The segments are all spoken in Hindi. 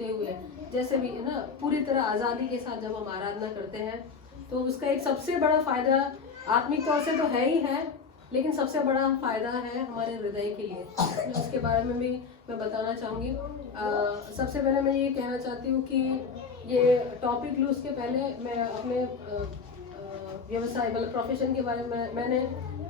होते हुए जैसे भी है ना पूरी तरह आज़ादी के साथ जब हम आराधना करते हैं तो उसका एक सबसे बड़ा फायदा आत्मिक तौर से तो है ही है, लेकिन सबसे बड़ा फायदा है हमारे हृदय के लिए। मैं उसके बारे में भी मैं बताना चाहूँगी। सबसे पहले मैं ये कहना चाहती हूँ कि ये टॉपिक लूँ उसके पहले मैं अपने व्यवसाय मतलब प्रोफेशन के बारे में मैंने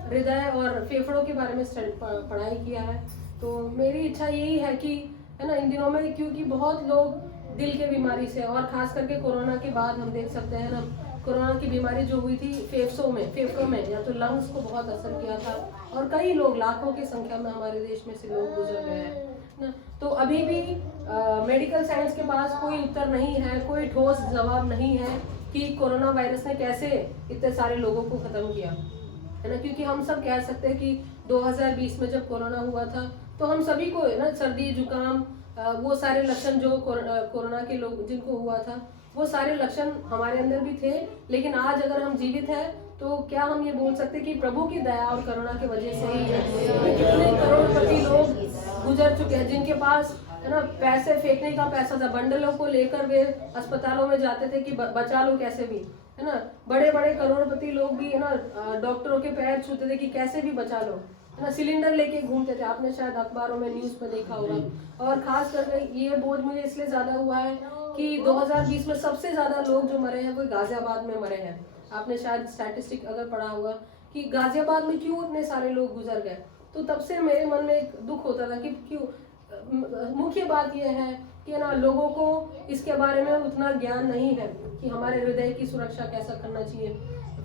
हृदय और फेफड़ों के बारे में पढ़ाई किया है। तो मेरी इच्छा यही है कि है ना इन दिनों में, क्योंकि बहुत लोग दिल के बीमारी से और खास करके कोरोना के बाद हम देख सकते हैं ना, कोरोना की बीमारी जो हुई थी फेफड़ों में या तो लंग्स को बहुत असर किया था और कई लोग लाखों की संख्या में हमारे देश में से लोग गुजर गए हैं ना। तो अभी भी मेडिकल साइंस के पास कोई उत्तर नहीं है, कोई ठोस जवाब नहीं है कि कोरोना वायरस ने कैसे इतने सारे लोगों को खत्म किया है ना। क्योंकि हम सब कह सकते हैं कि 2020 में जब कोरोना हुआ था तो हम सभी को है ना सर्दी जुकाम वो सारे लक्षण जो कोरोना के लोग जिनको हुआ था वो सारे लक्षण हमारे अंदर भी थे। लेकिन आज अगर हम जीवित हैं तो क्या हम ये बोल सकते कि प्रभु की दया और करुणा की वजह से ही कितने करोड़पति लोग गुजर चुके हैं जिनके पास है ना पैसे फेंकने का पैसा था, बंडलों को लेकर वे अस्पतालों में जाते थे कि बचा लो कैसे भी, है ना। बड़े बड़े करोड़पति लोग भी है ना डॉक्टरों के पैर छूते थे कि कैसे भी बचा लो, है ना। सिलेंडर लेके घूमते थे, आपने शायद अखबारों में न्यूज में देखा होगा। और खास करके ये बोझ मुझे इसलिए ज्यादा हुआ है कि 2020 में सबसे ज्यादा लोग जो मरे हैं वो गाजियाबाद में मरे हैं। आपने शायद स्टैटिस्टिक अगर पढ़ा होगा कि गाजियाबाद में क्यों इतने सारे लोग गुजर गए। तो तब से मेरे मन में एक दुख होता था कि क्यों। मुख्य बात यह है कि ना लोगों को इसके बारे में उतना ज्ञान नहीं है कि हमारे हृदय की सुरक्षा कैसा करना चाहिए,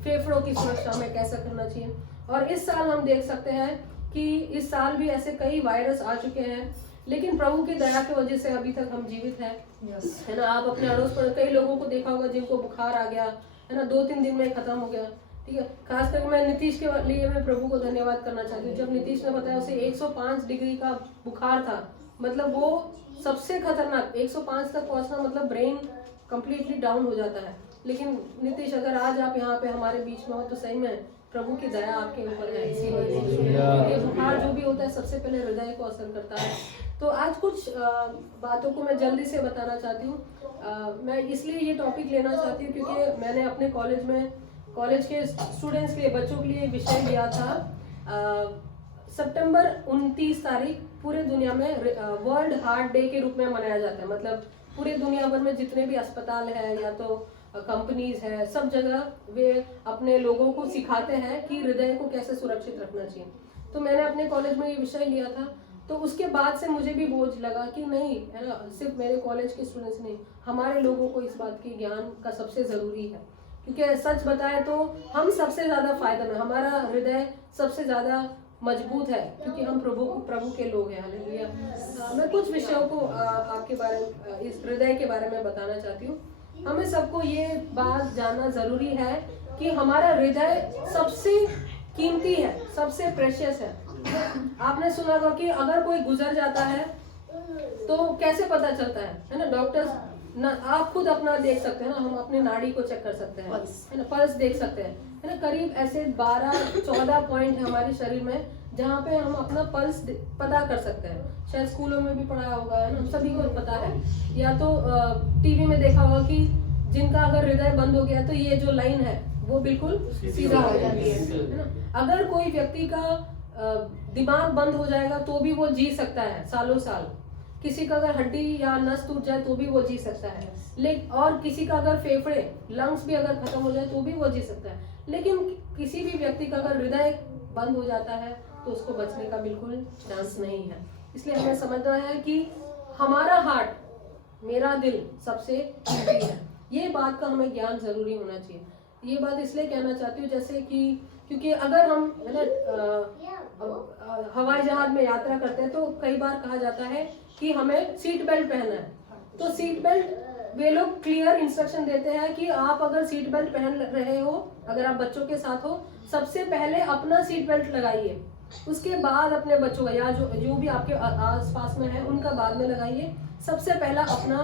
फेफड़ों की सुरक्षा हमें कैसा करना चाहिए। और इस साल हम देख सकते हैं कि इस साल भी ऐसे कई वायरस आ चुके हैं, लेकिन प्रभु की दया की वजह से अभी तक हम जीवित हैं, है ना। आप अपने अड़ोस पड़ोस कई लोगों को देखा होगा जिनको बुखार आ गया, है ना, 2-3 दिन में खत्म हो गया, ठीक है। खास करके मैं नीतीश के लिए मैं प्रभु को धन्यवाद करना चाहती हूँ। जब नीतीश ने बताया उसे 105 डिग्री का बुखार था, मतलब वो सबसे खतरनाक 105 तक पहुंचना मतलब ब्रेन कंप्लीटली डाउन हो जाता है। लेकिन नीतीश अगर आज आप यहाँ पे हमारे बीच में हो तो सही में प्रभु की दया आपके ऊपर है। इसीलिए बुखार जो भी होता है सबसे पहले हृदय को असर करता है। तो आज कुछ बातों को मैं जल्दी से बताना चाहती हूँ। मैं इसलिए ये टॉपिक लेना चाहती हूँ क्योंकि मैंने अपने कॉलेज के स्टूडेंट्स के लिए, बच्चों के लिए विषय लिया था। सितंबर 29 तारीख पूरे दुनिया में वर्ल्ड हार्ट डे के रूप में मनाया जाता है। मतलब पूरे दुनिया भर में जितने भी अस्पताल है या तो कंपनीज है, सब जगह वे अपने लोगों को सिखाते हैं कि हृदय को कैसे सुरक्षित रखना चाहिए। तो मैंने अपने कॉलेज में ये विषय लिया था। तो उसके बाद से मुझे भी बोझ लगा कि नहीं, है ना, सिर्फ मेरे कॉलेज के स्टूडेंट्स नहीं, हमारे लोगों को इस बात की ज्ञान का सबसे जरूरी है। क्योंकि सच बताएं तो हम सबसे ज्यादा फायदा में, हमारा हृदय सबसे ज्यादा मजबूत है क्योंकि हम प्रभु के लोग हैं। हालेलुया। मैं कुछ विषयों को आपके बारे में, इस हृदय के बारे में बताना चाहती हूँ। हमें सबको ये बात जानना जरूरी है कि हमारा हृदय सबसे कीमती है, सबसे प्रेशियस है। आपने सुना होगा कि अगर कोई गुजर जाता है तो कैसे पता चलता है ना। डॉक्टर्स ना, आप खुद अपना देख सकते हैं ना, हम अपने नाड़ी को चेक कर सकते हैं, है ना, पल्स देख सकते हैं, है ना। करीब ऐसे 12-14 पॉइंट है हमारे शरीर में जहाँ पे हम अपना पल्स पता कर सकते हैं। शायद स्कूलों में भी पढ़ाया होगा, है ना, सभी को पता है। या तो टीवी में देखा होगा कि जिनका अगर हृदय बंद हो गया तो ये जो लाइन है वो बिल्कुल सीधा हो जाती है ना। अगर कोई व्यक्ति का दिमाग बंद हो जाएगा तो भी वो जी सकता है सालों साल। किसी का अगर हड्डी या नस टूट जाए तो भी वो जी सकता है। लेकिन और किसी का अगर फेफड़े लंग्स भी अगर खत्म हो जाए तो भी वो जी सकता है। लेकिन किसी भी व्यक्ति का अगर हृदय बंद हो जाता है तो उसको बचने का बिल्कुल चांस नहीं है। इसलिए हमें समझना है कि हमारा हार्ट, मेरा दिल सबसे कीमती है। ये बात का हमें ज्ञान जरूरी होना चाहिए। ये बात इसलिए कहना चाहती हूँ जैसे कि क्योंकि अगर हम है ना हवाई जहाज में यात्रा करते हैं तो कई बार कहा जाता है कि हमें सीट बेल्ट पहनना है। तो सीट बेल्ट वे लोग क्लियर इंस्ट्रक्शन देते हैं कि आप अगर सीट बेल्ट पहन रहे हो, अगर आप बच्चों के साथ हो, सबसे पहले अपना सीट बेल्ट लगाइए, उसके बाद अपने बच्चों का या जो भी आपके आसपास में है उनका बाद में लगाइए। सबसे पहला अपना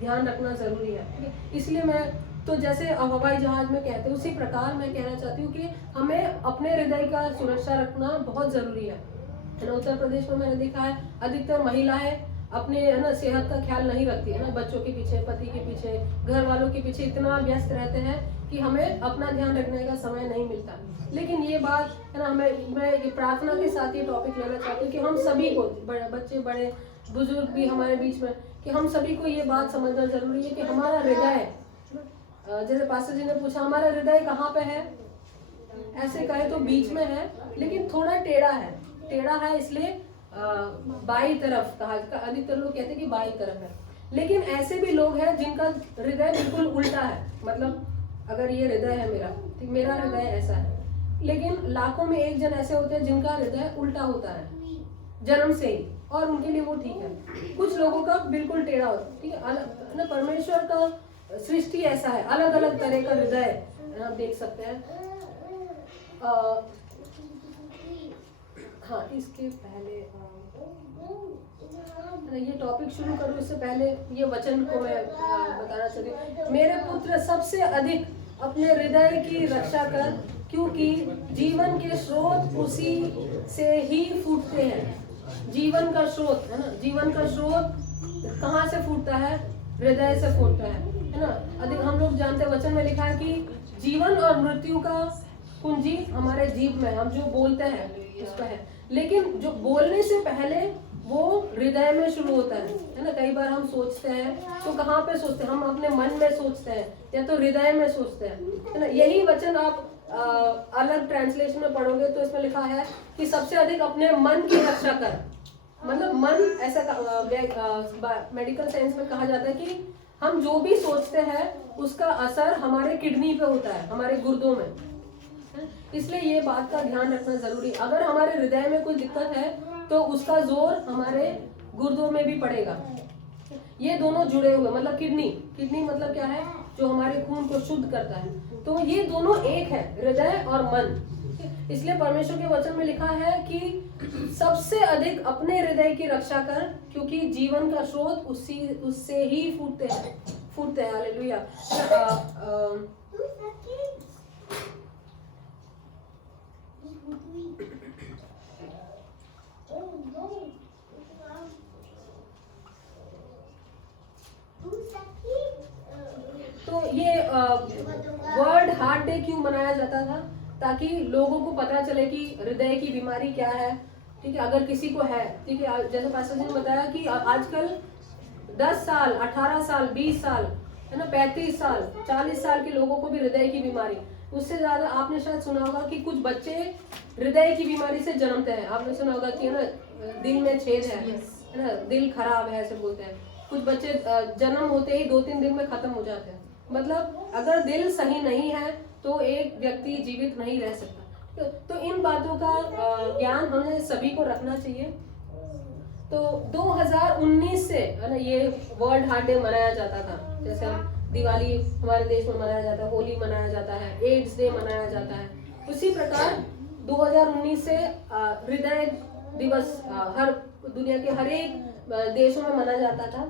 ध्यान रखना जरूरी है, ठीक है। इसलिए मैं तो जैसे हवाई जहाज में कहते हैं उसी प्रकार मैं कहना चाहती हूँ कि हमें अपने हृदय का सुरक्षा रखना बहुत जरूरी है ना। उत्तर प्रदेश में मैंने देखा है अधिकतर महिलाएं अपने है ना सेहत का ख्याल नहीं रखती है ना, बच्चों के पीछे, पति के पीछे, घर वालों के पीछे इतना व्यस्त रहते हैं कि हमें अपना ध्यान रखने का समय नहीं मिलता। लेकिन ये बात है ना, मैं ये प्रार्थना के साथ ये टॉपिक लेना चाहती हूँ कि हम सभी को, बच्चे बड़े बुजुर्ग भी हमारे बीच में, कि हम सभी को ये बात समझना जरूरी है कि हमारा हृदय, जैसे पास्टर जी ने पूछा हमारा हृदय कहाँ पे है, ऐसे कहे तो बीच में है, लेकिन थोड़ा टेढ़ा है। टेढ़ा है इसलिए बाई तरफ कहा, अधिकतर लोग कहते हैं कि बाई तरफ है, लेकिन ऐसे भी लोग हैं जिनका हृदय बिल्कुल उल्टा है। मतलब अगर ये हृदय है मेरा, तो मेरा हृदय ऐसा है, लेकिन लाखों में एक जन ऐसे होते हैं जिनका हृदय उल्टा होता है जन्म से ही, और उनके लिए वो ठीक है। कुछ लोगों का बिल्कुल टेढ़ा होता है, ठीक है ना। परमेश्वर का सृष्टि ऐसा है, अलग अलग तरह का हृदय आप देख सकते हैं। हाँ, इसके पहले ये टॉपिक शुरू करूँ इससे पहले ये वचन को मैं बताना चाहती हूँ। मेरे पुत्र सबसे अधिक अपने हृदय की रक्षा कर, क्योंकि जीवन के स्रोत उसी से ही फूटते हैं। जीवन का स्रोत है ना, जीवन का स्रोत कहाँ से फूटता है? हृदय से फूटता है ना। अधिक हम लोग जानते हैं, वचन में लिखा है कि जीवन और मृत्यु का कुंजी हमारे जीभ में, हम जो बोलते हैं उस पर है, लेकिन जो बोलने से पहले वो हृदय में शुरू होता है ना। कई बार हम सोचते हैं तो कहाँ पे सोचते हैं? हम अपने मन में सोचते हैं या तो हृदय में सोचते हैं, है ना। यही वचन आप अलग ट्रांसलेशन में पढ़ोगे तो इसमें लिखा है कि सबसे अधिक अपने मन की रक्षा कर। मतलब मन ऐसा मेडिकल साइंस में कहा जाता है कि हम जो भी सोचते हैं उसका असर हमारे किडनी पे होता है, हमारे गुर्दों में। इसलिए ये बात का ध्यान रखना जरूरी। अगर हमारे हृदय में कोई दिक्कत है तो उसका जोर हमारे गुर्दों में भी पड़ेगा। ये दोनों जुड़े हुए, मतलब किडनी मतलब क्या है? जो हमारे खून को शुद्ध करता है। तो ये दोनों एक है, हृदय और मन। इसलिए परमेश्वर के वचन में लिखा है कि सबसे अधिक अपने हृदय की रक्षा कर, क्योंकि जीवन का स्रोत उससे ही फूटते हैं। हालेलुया। तो ये वर्ल्ड हार्ट डे क्यों मनाया जाता था? ताकि लोगों को पता चले कि हृदय की बीमारी क्या है, ठीक है। अगर किसी को है, ठीक है, जैसे पास्टर जी ने बताया कि आजकल 10 साल, 18 साल, 20 साल, है ना, 35 साल, 40 साल के लोगों को भी हृदय की बीमारी। उससे ज्यादा आपने शायद सुना होगा कि कुछ बच्चे हृदय की बीमारी से जन्मते हैं। आपने सुना होगा कि है ना, दिल में छेद है ना, दिल खराब है, ऐसे बोलते हैं। कुछ बच्चे जन्म होते ही 2-3 दिन में खत्म हो जाते हैं। मतलब अगर दिल सही नहीं है तो एक व्यक्ति जीवित नहीं रह सकता। तो इन बातों का ज्ञान हमें सभी को रखना चाहिए। तो 2019 से है ना ये वर्ल्ड हार्ट डे मनाया जाता था। जैसे दिवाली हमारे देश में मनाया जाता है, होली मनाया जाता है, एड्स डे मनाया जाता है, उसी प्रकार 2019 से हृदय दिवस हर दुनिया के हर एक देशों में मनाया जाता था।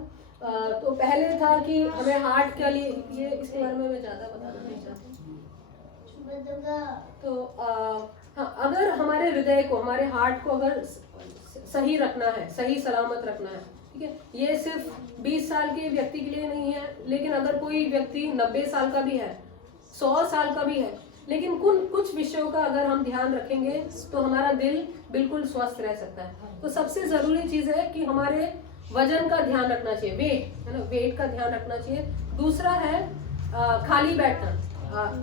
तो पहले था कि हमें हार्ट के लिए, ये इसके बारे में मैं ज्यादा बताना नहीं चाहती। तो हाँ, अगर हमारे हृदय को, हमारे हार्ट को अगर सही रखना है, सही सलामत रखना है, ठीक है, ये सिर्फ 20 साल के व्यक्ति के लिए नहीं है, लेकिन अगर कोई व्यक्ति 90 साल का भी है, 100 साल का भी है, लेकिन कुछ विषयों का अगर हम ध्यान रखेंगे तो हमारा दिल बिल्कुल स्वस्थ रह सकता है। तो सबसे जरूरी चीज है कि हमारे वजन का ध्यान रखना चाहिए, वेट है ना, वेट का ध्यान रखना चाहिए। दूसरा है खाली बैठना,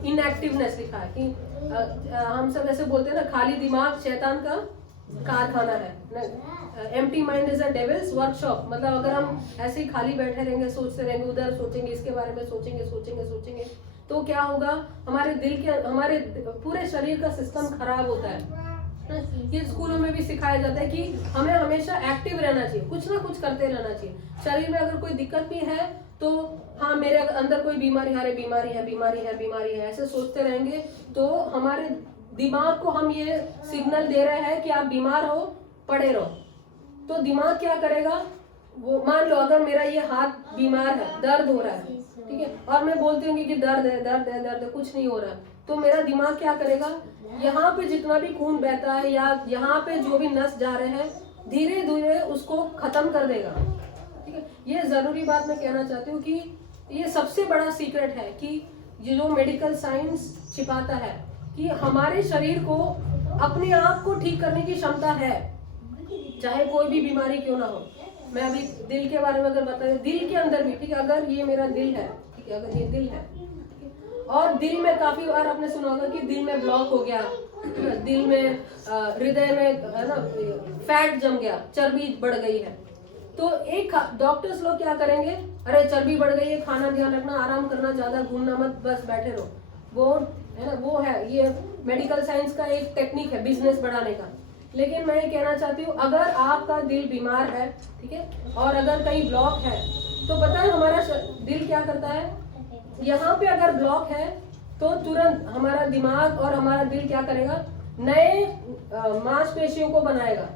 इनएक्टिवनेस लिखा है कि हम सब ऐसे बोलते हैं ना, खाली दिमाग शैतान का कारखाना है। Empty mind is a devils workshop. मतलब अगर हम ऐसे ही खाली बैठे रहेंगे, सोचते रहेंगे, उधर सोचेंगे, इसके बारे में सोचेंगे, तो क्या होगा? हमारे दिल के, हमारे पूरे शरीर का सिस्टम खराब होता है। ये स्कूलों में भी सिखाया जाता है कि हमें हमेशा एक्टिव रहना चाहिए, कुछ ना कुछ करते रहना चाहिए। शरीर में अगर कोई दिक्कत भी है तो हाँ, मेरे अंदर कोई बीमारी है, ऐसे सोचते रहेंगे तो हमारे दिमाग को हम ये सिग्नल दे रहे हैं कि आप बीमार हो, पड़े रहो। तो दिमाग क्या करेगा? वो मान लो अगर मेरा ये हाथ बीमार है, दर्द हो रहा है, ठीक है, और मैं बोलती हूँ कि दर्द है, कुछ नहीं हो रहा, तो मेरा दिमाग क्या करेगा? यहाँ पे जितना भी खून बहता है या यहाँ पे जो भी नस जा रहे हैं, धीरे धीरे उसको खत्म कर देगा। ये ज़रूरी बात मैं कहना चाहती हूँ कि ये सबसे बड़ा सीक्रेट है कि ये जो मेडिकल साइंस छिपाता है कि हमारे शरीर को अपने आप को ठीक करने की क्षमता है, चाहे कोई भी बीमारी क्यों ना हो। मैं अभी दिल के बारे में अगर बता दें, दिल के अंदर भी, ठीक है, अगर ये मेरा दिल है, ठीक है, अगर ये दिल है, और दिल में काफी बार आपने सुना होगा कि दिल में ब्लॉक हो गया, दिल में हृदय में है ना फैट जम गया, चर्बी बढ़ गई है, तो एक डॉक्टर्स लोग क्या करेंगे, अरे चर्बी बढ़ गई है, खाना ध्यान रखना, आराम करना, ज्यादा घूमना मत, बस बैठे रहो। वो है ना, वो है ये मेडिकल साइंस का एक टेक्निक है बिजनेस बढ़ाने का। लेकिन मैं ये कहना चाहती हूँ, अगर आपका दिल बीमार है, ठीक है, और अगर कहीं ब्लॉक है, तो पता है हमारा दिल क्या करता है, यहाँ पे अगर ब्लॉक है तो तुरंत हमारा दिमाग और हमारा दिल क्या करेगा, नए मांसपेशियों को बनाएगा,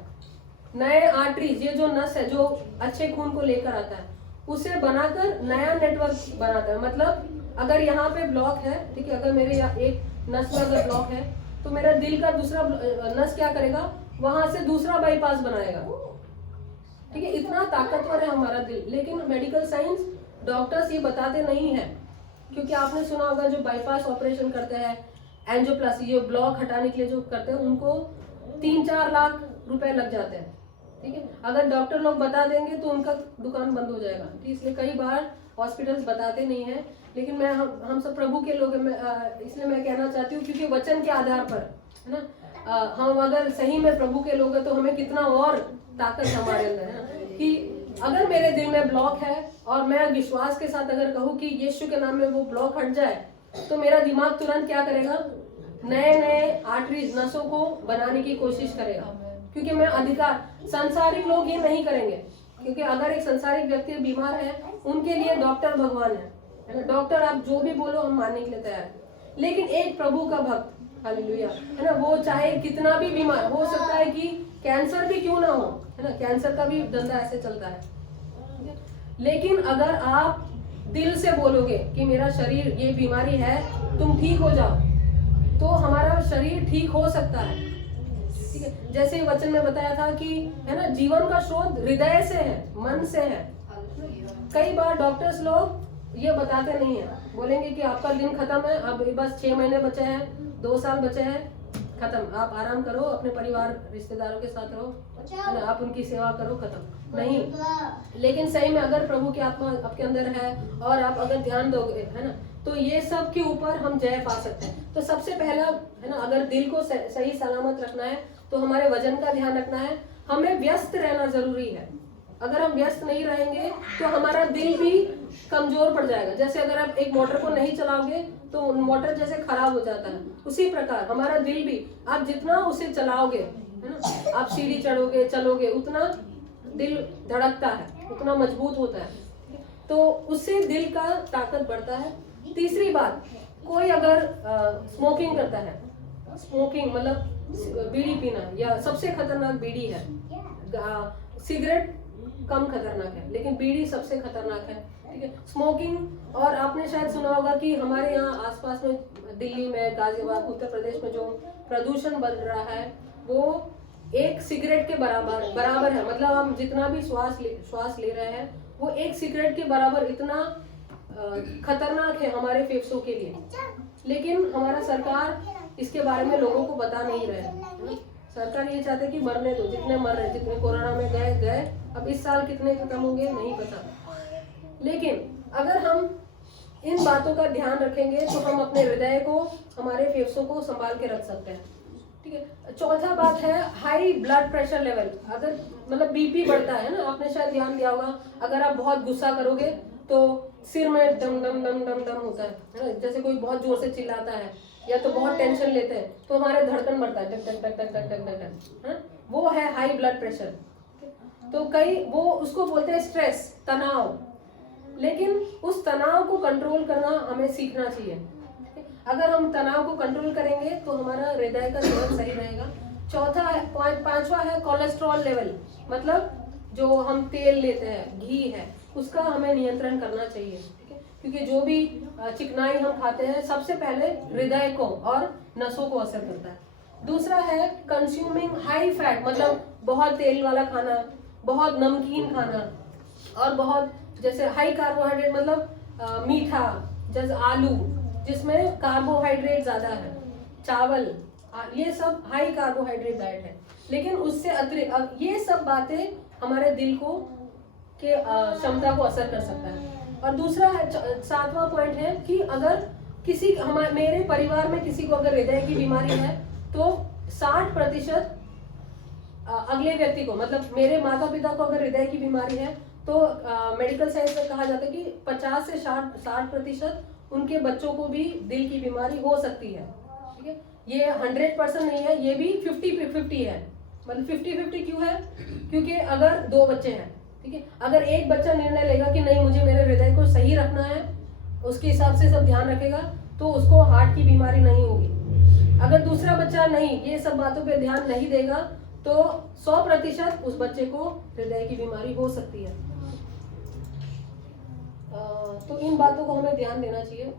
नए आर्टरीज, ये जो नस है जो अच्छे खून को लेकर आता है, उसे बनाकर नया नेटवर्क बनाता है। मतलब अगर यहाँ पे ब्लॉक है, ठीक है, अगर मेरे यहाँ एक नस में अगर ब्लॉक है, तो मेरा दिल का दूसरा नस क्या करेगा, वहां से दूसरा बाईपास बनाएगा, ठीक है। इतना ताकतवर है हमारा दिल। लेकिन मेडिकल साइंस डॉक्टर्स ये बताते नहीं है, क्योंकि आपने सुना होगा जो बाईपास ऑपरेशन करते हैं, एंजियोप्लास्टी, जो ब्लॉक हटाने के लिए जो करते हैं, उनको 3-4 लाख रुपए लग जाते हैं, ठीक है। अगर डॉक्टर लोग बता देंगे तो उनका दुकान बंद हो जाएगा, ठीक। इसलिए कई बार हॉस्पिटल्स बताते नहीं है। लेकिन मैं हम सब प्रभु के लोग, इसलिए मैं कहना चाहती हूँ, क्योंकि वचन के आधार पर है ना, हम अगर सही में प्रभु के लोग हैं तो हमें कितना और ताकत हमारे अंदर है ना, कि अगर मेरे दिल में ब्लॉक है और मैं विश्वास के साथ अगर कहूँ कि यीशु के नाम में वो ब्लॉक हट जाए, तो मेरा दिमाग तुरंत क्या करेगा, नए नए आर्टरीज, नसों को बनाने की कोशिश करेगा। क्योंकि मैं अधिकार, संसारिक लोग ये नहीं करेंगे, क्योंकि अगर एक संसारिक व्यक्ति बीमार है, उनके लिए डॉक्टर भगवान है ना, डॉक्टर आप जो भी बोलो हम मानने के लिए तैयार है। लेकिन एक प्रभु का भक्त, हालेलुया, है ना, वो चाहे कितना भी बीमार हो सकता है, कि कैंसर भी क्यों ना हो, है ना, कैंसर का भी धंधा ऐसे चलता है, लेकिन अगर आप दिल से बोलोगे कि मेरा शरीर ये बीमारी है, तुम ठीक हो जाओ, तो हमारा शरीर ठीक हो सकता है, ठीक है। जैसे वचन में बताया था कि है ना, जीवन का स्रोत हृदय से है, मन से है। कई बार डॉक्टर्स लोग ये बताते नहीं है, बोलेंगे कि आपका दिन खत्म है, अब बस 6 महीने बचे हैं, 2 साल बचे हैं, खत्म, आप आराम करो, अपने परिवार रिश्तेदारों के साथ रहो, है ना, आप उनकी सेवा करो, खत्म। नहीं, लेकिन सही में अगर प्रभु की आत्मा आपके अंदर है और आप अगर ध्यान दोगे, है ना, तो ये सब के ऊपर हम जय पा सकते हैं। तो सबसे पहला है ना, अगर दिल को सही सलामत रखना है तो हमारे वजन का ध्यान रखना है, हमें व्यस्त रहना जरूरी है। अगर हम व्यस्त नहीं रहेंगे तो हमारा दिल भी कमजोर पड़ जाएगा। जैसे अगर आप एक मोटर को नहीं चलाओगे तो मोटर जैसे खराब हो जाता है, उसी प्रकार हमारा दिल भी, आप जितना उसे चलाओगे, है ना, आप सीढ़ी चढ़ोगे चलोगे, उतना दिल धड़कता है, उतना मजबूत होता है, तो उससे दिल का ताकत बढ़ता है। तीसरी बात, कोई अगर स्मोकिंग करता है, स्मोकिंग मतलब बीड़ी पीना, या सबसे खतरनाक बीड़ी है, सिगरेट कम खतरनाक है, लेकिन बीड़ी सबसे खतरनाक है, ठीक है, स्मोकिंग। और आपने शायद सुना होगा कि हमारे यहाँ आसपास में, दिल्ली में, गाजियाबाद, उत्तर प्रदेश में जो प्रदूषण बढ़ रहा है, वो एक सिगरेट के बराबर है। मतलब हम जितना भी श्वास ले रहे हैं, वो एक सिगरेट के बराबर इतना खतरनाक है हमारे फेफड़ों के लिए। लेकिन हमारा सरकार इसके बारे में लोगों को बता नहीं रहे है। सरकार ये चाहते कि मरने दो, जितने मर रहे, जितने कोरोना में गए, अब इस साल कितने खत्म होंगे नहीं पता। लेकिन अगर हम इन बातों का ध्यान रखेंगे तो हम अपने हृदय को, हमारे फेफड़ों को संभाल के रख सकते हैं, ठीक है। चौथा बात है हाई ब्लड प्रेशर लेवल। अगर मतलब बीपी बढ़ता है ना, आपने शायद ध्यान दिया होगा, अगर आप बहुत गुस्सा करोगे तो सिर में दम दम दम दम दम होता है ना, जैसे कोई बहुत जोर से चिल्लाता है या तो बहुत टेंशन लेते हैं तो हमारे धड़कन बढ़ता है, टक टक टक टक टक टक टक, वो है हाई ब्लड प्रेशर। तो कई वो उसको बोलते हैं स्ट्रेस, तनाव। लेकिन उस तनाव को कंट्रोल करना हमें सीखना चाहिए। अगर हम तनाव को कंट्रोल करेंगे तो हमारा हृदय का जीवन सही रहेगा। चौथा है, पांचवा है कोलेस्ट्रॉल लेवल। मतलब जो हम तेल लेते हैं, घी है, उसका हमें नियंत्रण करना चाहिए, ठीक है। क्योंकि जो भी चिकनाई हम खाते हैं, सबसे पहले हृदय को और नसों को असर करता है। दूसरा है कंज्यूमिंग हाई फैट, मतलब बहुत तेल वाला खाना, बहुत नमकीन खाना, और बहुत जैसे हाई कार्बोहाइड्रेट मतलब मीठा, जैसे आलू जिसमें कार्बोहाइड्रेट ज्यादा है, चावल, ये सब हाई कार्बोहाइड्रेट डाइट है। लेकिन उससे अतिरिक्त ये सब बातें हमारे दिल को के क्षमता को असर कर सकता है। और दूसरा है 7वां पॉइंट है कि अगर किसी मेरे परिवार में किसी को अगर हृदय की बीमारी है तो 60% अगले व्यक्ति को, मतलब मेरे माता पिता को अगर हृदय की बीमारी है तो मेडिकल साइंस में कहा जाता है कि 50 से 60% उनके बच्चों को भी दिल की बीमारी हो सकती है। ठीक है, ये 100% नहीं है, ये भी 50-50 है। मतलब 50-50 क्यों है? क्योंकि अगर 2 बच्चे हैं, ठीक है, अगर एक बच्चा निर्णय लेगा कि नहीं मुझे मेरे हृदय को सही रखना है, उसके हिसाब से सब ध्यान रखेगा, तो उसको हार्ट की बीमारी नहीं होगी। अगर दूसरा बच्चा नहीं, ये सब बातों पे ध्यान नहीं देगा तो 100% उस बच्चे को हृदय की बीमारी हो सकती है। तो इन बातों को हमें ध्यान देना चाहिए।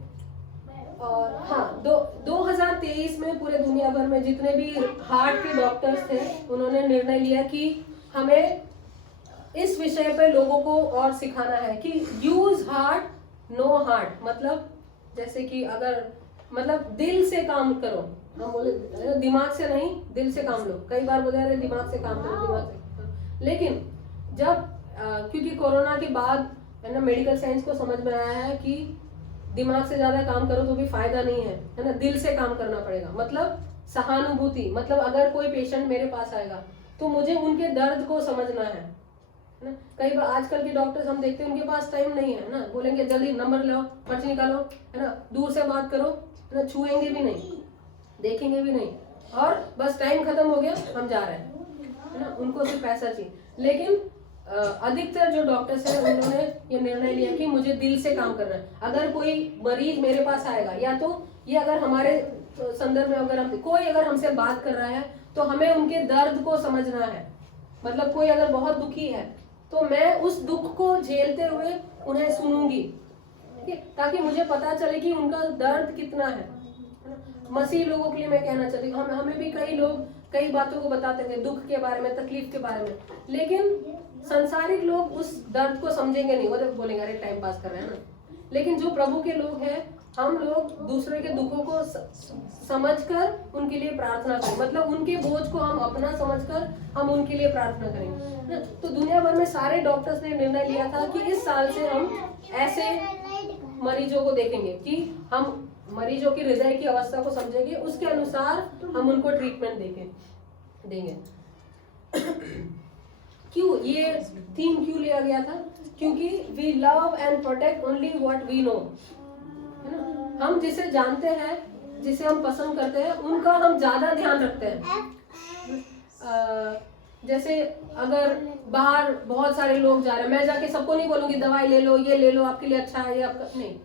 और हाँ, 2023 में पूरे दुनिया भर में जितने भी हार्ट के डॉक्टर्स थे उन्होंने निर्णय लिया कि हमें इस विषय पे लोगों को और सिखाना है कि यूज हार्ट नो हार्ट, मतलब जैसे कि अगर मतलब दिल से काम करो, हम बोले दिमाग से नहीं, दिल से काम लो। कई बार बोले अरे दिमाग से काम करो, दिमाग से करो। लेकिन जब क्योंकि कोरोना के बाद है ना मेडिकल साइंस को समझ में आया है कि दिमाग से ज्यादा काम करो तो भी फायदा नहीं है ना, दिल से काम करना पड़ेगा। मतलब सहानुभूति, मतलब अगर कोई पेशेंट मेरे पास आएगा तो मुझे उनके दर्द को समझना है ना। कई बार आजकल के डॉक्टर्स हम देखते हैं उनके पास टाइम नहीं है ना, बोलेंगे जल्दी नंबर लो, पर्ची निकालो, है ना, दूर से बात करो, है ना, छुएंगे भी नहीं, देखेंगे भी नहीं, और बस टाइम खत्म हो गया हम जा रहे हैं, है ना, उनको सिर्फ पैसा चाहिए। लेकिन अधिकतर जो डॉक्टर्स हैं उन्होंने ये निर्णय लिया कि मुझे दिल से काम करना है। अगर कोई मरीज मेरे पास आएगा, या तो ये अगर हमारे संदर्भ में अगर हम कोई अगर हमसे बात कर रहा है तो हमें उनके दर्द को समझना है। मतलब कोई अगर बहुत दुखी है तो मैं उस दुख को झेलते हुए उन्हें सुनूंगी, ठीक है, ताकि मुझे पता चले कि उनका दर्द कितना है। मसीह लोगों के लिए मैं कहना चाहती हूँ, हमें भी कई लोग कई बातों को बताते हैं, दुख के बारे में, तकलीफ के बारे में, लेकिन संसारिक लोग उस दर्द को समझेंगे नहीं, वो तो बोलेंगे अरे टाइम पास कर रहे हैं ना। लेकिन जो प्रभु के लोग हैं, हम लोग दूसरे के दुखों को समझकर उनके लिए प्रार्थना करें, मतलब उनके बोझ को हम अपना समझकर हम उनके लिए प्रार्थना करेंगे। तो दुनिया भर में सारे डॉक्टर्स ने निर्णय लिया था कि इस साल से हम ऐसे मरीजों को देखेंगे कि हम मरीजों की हृदय की अवस्था को समझेंगे, उसके अनुसार हम उनको ट्रीटमेंट देंगे। क्यों ये थीम क्यों लिया गया था? क्योंकि we love and protect only what we know, है ना। हम जिसे जानते हैं, जिसे हम पसंद करते हैं, उनका हम ज्यादा ध्यान रखते हैं। जैसे अगर बाहर बहुत सारे लोग जा रहे हैं, मैं जाके सबको नहीं बोलूंगी दवाई ले लो, ये ले लो, आपके लिए अच्छा है, ये आपका नहीं।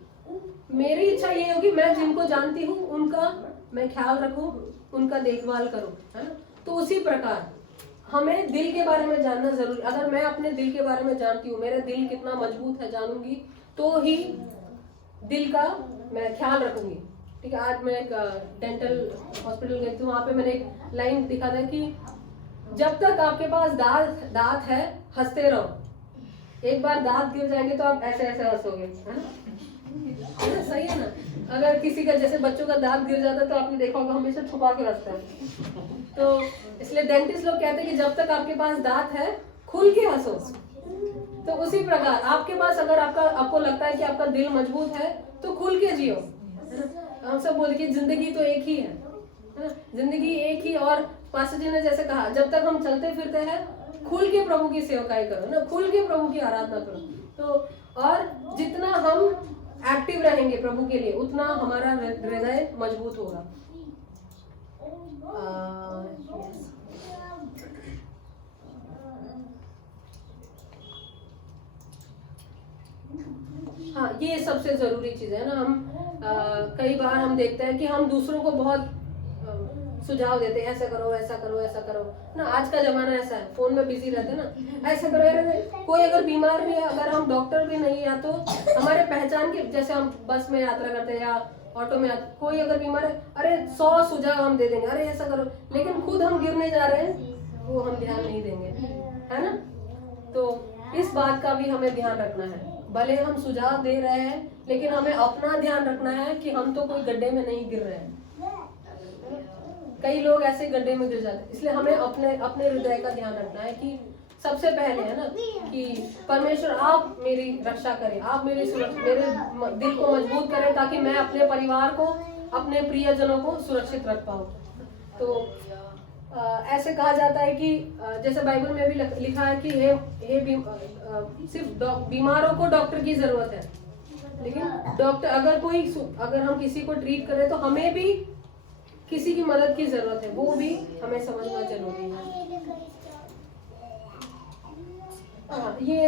मेरी इच्छा ये होगी मैं जिनको जानती हूँ उनका मैं ख्याल रखूं, उनका देखभाल करूं, है ना। तो उसी प्रकार हमें दिल के बारे में जानना जरूरी। अगर मैं अपने दिल के बारे में जानती हूँ, मेरा दिल कितना मजबूत है जानूंगी, तो ही दिल का मैं ख्याल रखूंगी। ठीक है, आज मैं एक डेंटल हॉस्पिटल गई थी, वहां पे मैंने एक लाइन दिखा था कि जब तक आपके पास दांत है हंसते रहो, एक बार दांत गिर जाएंगे तो आप ऐसे ऐसे हंसोगे, है ना। सही है ना। अगर किसी का जैसे बच्चों का दांत गिर जाता है तो आपने देखा होगा हमेशा छुपा के रखता है। तो इसलिए डेंटिस्ट लोग कहते हैं कि जब तक आपके पास दांत है खुल के हंसो। तो उसी प्रकार आपके पास अगर आपको लगता है कि आपका दिल मजबूत है तो खुल के जियो, है ना। हम सब बोलते कि जिंदगी तो एक ही है ना, जिंदगी एक ही। और पास्टर जी ने जैसे कहा जब तक हम चलते फिरते हैं खुल के प्रभु की सेवकाई करो ना, खुल के प्रभु की आराधना करो। तो और जितना हम एक्टिव रहेंगे प्रभु के लिए उतना हमारा हृदय मजबूत होगा। हाँ, ये सबसे जरूरी चीज है ना। हम कई बार हम देखते हैं कि हम दूसरों को बहुत सुझाव देते हैं, ऐसा करो ऐसा करो ऐसा करो ना। आज का जमाना ऐसा है, फोन में बिजी रहते हैं ना, ऐसा करो। कोई अगर बीमार भी है, अगर हम डॉक्टर भी नहीं, या तो हमारे पहचान के, जैसे हम बस में यात्रा करते हैं या ऑटो में कोई अगर बीमार है, अरे 100 सुझाव हम दे देंगे, अरे ऐसा करो, लेकिन खुद हम गिरने जा रहे हैं वो हम ध्यान नहीं देंगे, है ना। तो इस बात का भी हमें ध्यान रखना है। भले हम सुझाव दे रहे हैं, लेकिन हमें अपना ध्यान रखना है कि हम तो कोई गड्ढे में नहीं गिर रहे हैं। कई लोग ऐसे गड्ढे में गिर जाते हैं, इसलिए हमें अपने अपने हृदय का ध्यान रखना है कि सबसे पहले है ना कि परमेश्वर आप मेरी रक्षा करें, आप मेरे दिल को मजबूत करें, ताकि मैं अपने परिवार को, अपने प्रियजनों को सुरक्षित रख पाऊँ। तो ऐसे कहा जाता है कि जैसे बाइबल में भी लिखा है कि सिर्फ बीमारों को डॉक्टर की जरूरत है, लेकिन डॉक्टर अगर हम किसी को ट्रीट करें तो हमें भी किसी की मदद की जरूरत है, वो भी हमें समझना जरूरी है। ये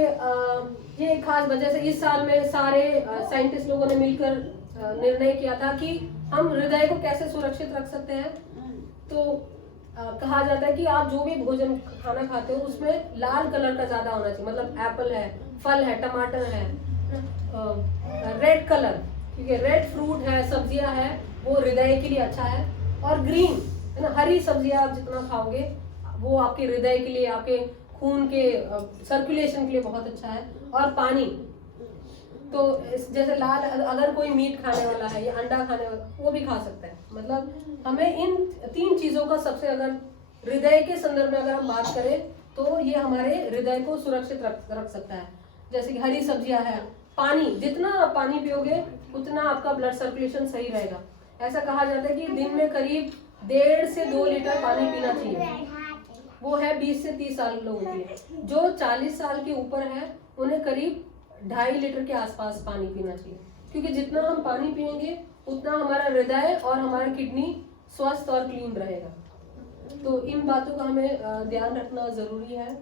एक खास वजह से इस साल में सारे साइंटिस्ट लोगों ने मिलकर निर्णय किया था कि हम हृदय को कैसे सुरक्षित रख सकते हैं। तो कहा जाता है कि आप जो भी भोजन खाना खाते हो उसमें लाल कलर का ज्यादा होना चाहिए, मतलब एप्पल है, फल है, टमाटर है, रेड कलर, क्योंकि रेड फ्रूट है, सब्जियां है, वो हृदय के लिए अच्छा है। और ग्रीन है ना, हरी सब्जियां आप जितना खाओगे वो आपके हृदय के लिए, आपके खून के सर्कुलेशन के लिए बहुत अच्छा है। और पानी, तो जैसे लाल, अगर कोई मीट खाने वाला है या अंडा खाने वाला, वो भी खा सकता है। मतलब हमें इन 3 चीजों का सबसे, अगर हृदय के संदर्भ में अगर हम बात करें तो ये हमारे हृदय को सुरक्षित रख सकता है। जैसे कि हरी सब्जियां है, पानी, जितना आप पानी पियोगे उतना आपका ब्लड सर्कुलेशन सही रहेगा। ऐसा कहा जाता है कि दिन में करीब 1.5 से 2 लीटर पानी पीना चाहिए। वो है 20 से 30 साल लोगों के लिए। जो 40 साल के ऊपर है उन्हें करीब 2.5 लीटर के आसपास पानी पीना चाहिए, क्योंकि जितना हम पानी पिएंगे उतना हमारा हृदय और हमारा किडनी स्वस्थ और क्लीन रहेगा। तो इन बातों का हमें ध्यान रखना जरूरी है।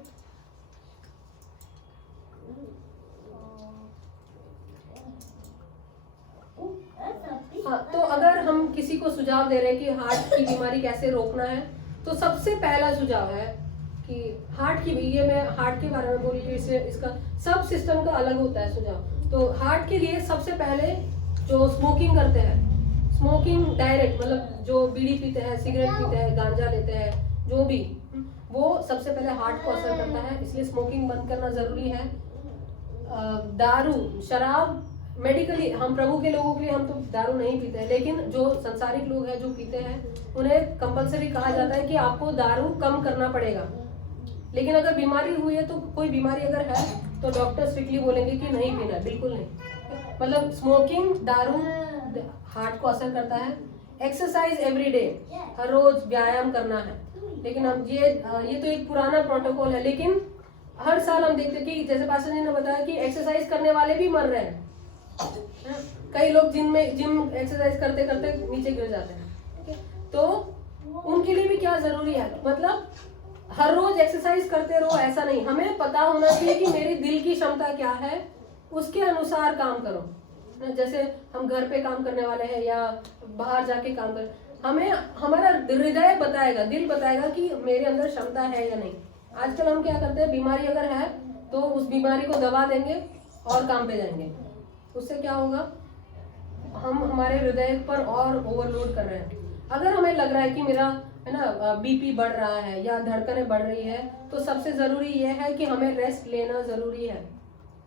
हाँ, तो अगर हम किसी को सुझाव दे रहे हैं कि हार्ट की बीमारी कैसे रोकना है, तो सबसे पहला सुझाव है कि हार्ट की, ये मैं हार्ट के बारे में बोल रही हूँ, इसका सब सिस्टम का अलग होता है सुझाव। तो हार्ट के लिए सबसे पहले जो स्मोकिंग करते हैं, स्मोकिंग डायरेक्ट, मतलब जो बीड़ी पीते हैं, सिगरेट पीते हैं, गांजा लेते हैं, जो भी, वो सबसे पहले हार्ट को असर करता है, इसलिए स्मोकिंग बंद करना जरूरी है। दारू, शराब, मेडिकली हम प्रभु के लोगों के लिए हम तो दारू नहीं पीते हैं, लेकिन जो संसारिक लोग हैं जो पीते हैं उन्हें कंपलसरी कहा जाता है कि आपको दारू कम करना पड़ेगा। लेकिन अगर बीमारी हुई है, तो कोई बीमारी अगर है तो डॉक्टर स्ट्रिक्टली बोलेंगे कि नहीं पीना, बिल्कुल नहीं। मतलब स्मोकिंग, दारू हार्ट को असर करता है। एक्सरसाइज एवरी डे, हर रोज व्यायाम करना है। लेकिन हम ये तो एक पुराना प्रोटोकॉल है, लेकिन हर साल हम देखते कि जैसे पास्टर जी ने बताया कि एक्सरसाइज करने वाले भी मर रहे हैं। कई लोग जिम एक्सरसाइज करते करते नीचे गिर जाते हैं। तो उनके लिए भी क्या जरूरी है, मतलब हर रोज एक्सरसाइज करते रहो ऐसा नहीं, हमें पता होना चाहिए कि मेरी दिल की क्षमता क्या है, उसके अनुसार काम करो। जैसे हम घर पे काम करने वाले हैं या बाहर जाके काम कर, हमें हमारा हृदय बताएगा, दिल बताएगा कि मेरे अंदर क्षमता है या नहीं। आजकल हम क्या करते हैं, बीमारी अगर है तो उस बीमारी को दबा देंगे और काम पे जाएंगे। उससे क्या होगा, हम हमारे हृदय पर और ओवरलोड कर रहे हैं। अगर हमें लग रहा है कि मेरा है ना बीपी बढ़ रहा है या धड़कनें बढ़ रही है, तो सबसे जरूरी यह है कि हमें रेस्ट लेना जरूरी है